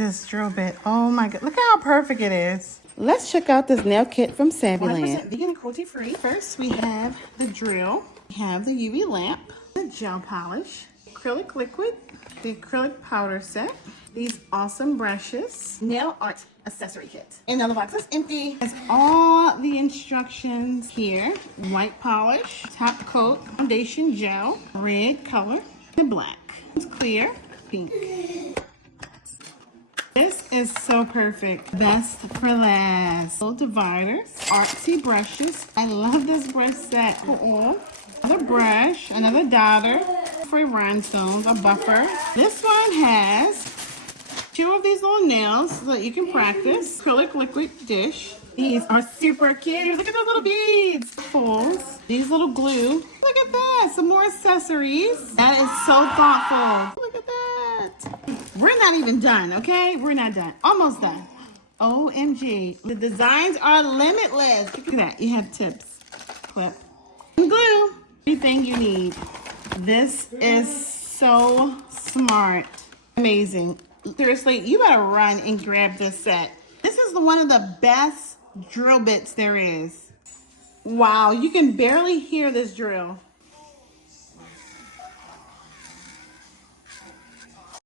This drill bit. Oh my god. Look how perfect it is. Let's check out this nail kit from Saviland. 100% vegan and cruelty free. First, we have the drill. We have the UV lamp, the gel polish, acrylic liquid, the acrylic powder set, these awesome brushes, nail art accessory kit. And the box is empty. Has all the instructions here. White polish, top coat, foundation gel, red color, and black. It's clear, pink. This is so perfect. Best for last. Little dividers, artsy brushes. I love this brush set. Cool. Another brush, another dotter for rhinestones, a buffer. This one has 2 of these little nails so that you can practice. Acrylic liquid dish. These are super cute. Look at those little beads. Fools. These little glue. Look at that. Some more accessories. That is so thoughtful. Look at that. We're not even done, okay? We're not done. Almost done. OMG. The designs are limitless. Look at that. You have tips. Clip. And glue. Everything you need. This is so smart. Amazing. Seriously, you better run and grab this set. This is one of the best drill bits there is. Wow, you can barely hear this drill.